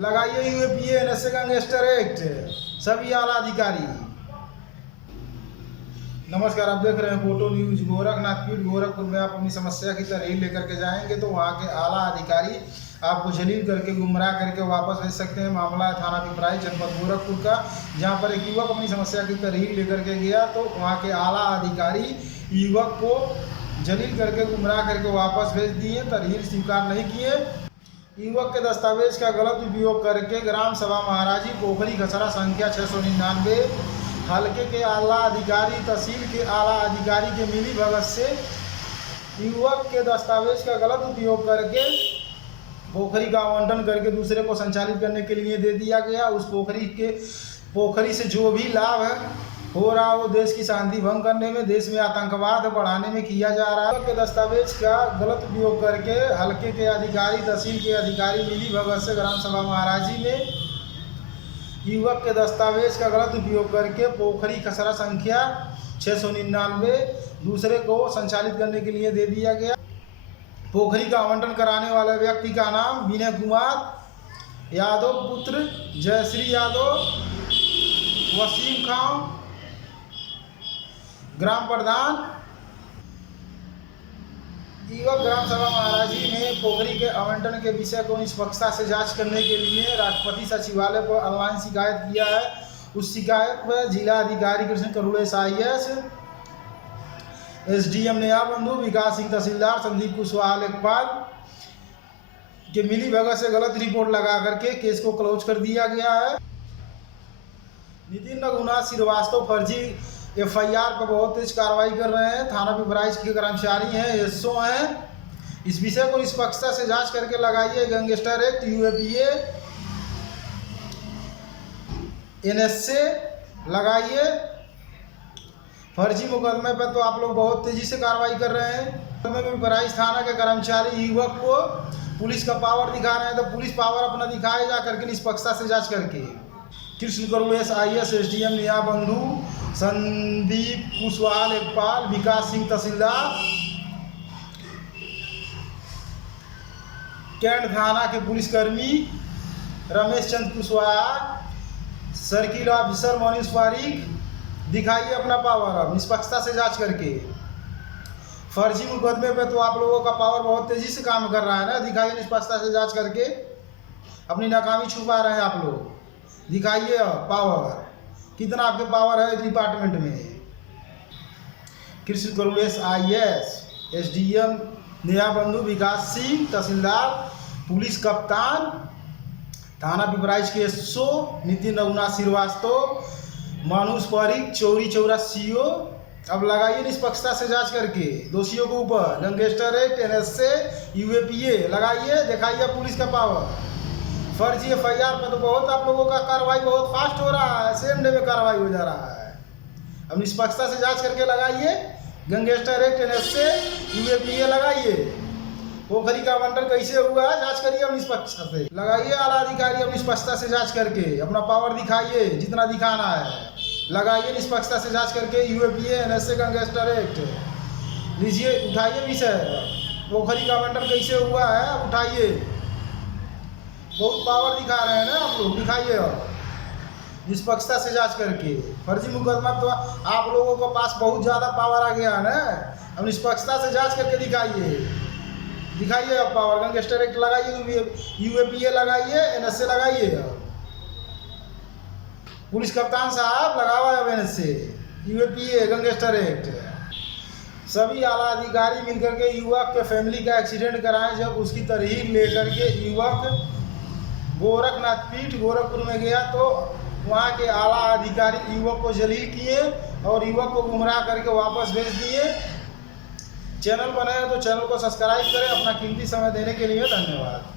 लगाइए UAPA NSA gangster act. सभी आला अधिकारी। नमस्कार, आप देख रहे हैं फोटो न्यूज। गोरखनाथ पीठ गोरखपुर में आप अपनी समस्या की तहरीर लेकर के जाएंगे तो वहाँ के आला अधिकारी आपको जलील करके गुमराह करके वापस भेज सकते हैं। मामला है थाना पिपराइच जनपद गोरखपुर का, जहाँ पर एक युवक अपनी समस्या की तहरीर लेकर के गया तो वहाँ के आला अधिकारी युवक को जलील करके गुमराह करके वापस भेज दिए। तहरीर स्वीकार नहीं किए। युवक के दस्तावेज का गलत उपयोग करके ग्राम सभा महाराजी पोखरी खसरा संख्या 699 हल्के के आला अधिकारी तहसील के आला अधिकारी के मिली भगत से युवक के दस्तावेज का गलत उपयोग करके पोखरी का आवंटन करके दूसरे को संचालित करने के लिए दे दिया गया। उस पोखरी से जो भी लाभ हो रहा वो देश की शांति भंग करने में, देश में आतंकवाद बढ़ाने में किया जा रहा है। के दस्तावेज का गलत उपयोग करके हल्के के अधिकारी तहसील के अधिकारी मिली भगत से ग्राम सभा महाराजी में युवक के दस्तावेज का गलत उपयोग करके पोखरी खसरा संख्या 699 दूसरे को संचालित करने के लिए दे दिया गया। पोखरी का आवंटन कराने वाले व्यक्ति का नाम विनय कुमार यादव पुत्र जयश्री यादव वसीम खां ग्राम प्रधान। युवक ग्राम सभा महाराजी में पोखरी के आवंटन के विषय को निष्पक्षता से जांच करने के लिए राष्ट्रपति सचिवालय पर ऑनलाइन शिकायत किया है। उस शिकायत पर जिला अधिकारी कृष्ण करुणेश IAS, SDM नया बंधु विकास सिंह तहसीलदार संदीप कुशवाहा लेखपाल के मिली भगत से गलत रिपोर्ट लगा करके केस को क्लोज कर दिया गया है। नितिन रघुनाथ श्रीवास्तव फर्जी FIR पर बहुत तेज कार्रवाई कर रहे हैं। थाना पिपराइच के कर्मचारी हैं, SO हैं। इस विषय को निष्पक्षता से जांच करके लगाइए गैंगस्टर एक्ट, UAPA NSA लगाइए। फर्जी मुकदमे पर तो आप लोग बहुत तेजी से कार्रवाई कर रहे हैं। पिपराइच थाना के कर्मचारी युवक को पुलिस का पावर दिखा रहे हैं तो पुलिस पावर अपना दिखाए जा करके निष्पक्षता से जांच करके। कृष्ण करुणेश IAS, SDM नया बंधु संदीप कुशवाहा लेखपाल विकास सिंह तहसीलदार कैंट थाना के पुलिसकर्मी रमेश चंद्र कुशवाहा सर्किल ऑफिसर मोनिस फारिक दिखाइए अपना पावर अब निष्पक्षता से जांच करके। फर्जी मुकदमे पे तो आप लोगों का पावर बहुत तेजी से काम कर रहा है ना। दिखाइए निष्पक्षता से जांच करके। अपनी नाकामी छुपा रहे हैं आप लोग। दिखाइए पावर, कितना आपके पावर है डिपार्टमेंट में। कृष्ण करुणेश IAS, SDM नया बंधु विकास सिंह तहसीलदार पुलिस कप्तान थाना पिपराइच के SO नितिन रघुनाथ श्रीवास्तव मानुष पारिक चौरी चौरा CO। अब लगाइए निष्पक्षता से जांच करके दोषियों के ऊपर गैंगस्टर एक्ट, NSA, UAPA लगाइए। दिखाइए पुलिस का पावर। फर्जी FIR पर तो बहुत आप लोगों का कार्रवाई बहुत फास्ट हो रहा है, सेम डे में कार्रवाई हो जा रहा है। अब निष्पक्षता से जांच करके लगाइए गैंगस्टर एक्ट, NSA, UAPA लगाइए। पोखरी का आवंटन कैसे हुआ है जांच करिए अब निष्पक्षता से लगाइए। आला अधिकारी अब निष्पक्षता से जांच करके अपना पावर दिखाइए जितना दिखाना है। लगाइए निष्पक्षता से जांच करके UAPA NSA गैंगस्टर एक्ट लीजिए। उठाइए विषय पोखरी का आवंटन कैसे हुआ है उठाइए। बहुत पावर दिखा रहे हैं ना आप लोग, दिखाइए अब निष्पक्षता से जांच करके। फर्जी मुकदमा तो आप लोगों के पास बहुत ज़्यादा पावर आ गया है ना। अब निष्पक्षता से जांच करके दिखाइए अब पावर। गैंगस्टर एक्ट लगाइए, UAPA लगाइए, NSA लगाइए। पुलिस कप्तान साहब लगावा है NSA, UAPA गैंगस्टर एक्ट। सभी आला अधिकारी मिलकर के युवक के फैमिली का एक्सीडेंट कराएं। जब उसकी तहरीर लेकर के युवक गोरखनाथ पीठ गोरखपुर में गया तो वहाँ के आला अधिकारी युवक को जलील किए और युवक को गुमराह करके वापस भेज दिए। चैनल बनाए तो चैनल को सब्सक्राइब करें। अपना कीमती समय देने के लिए धन्यवाद।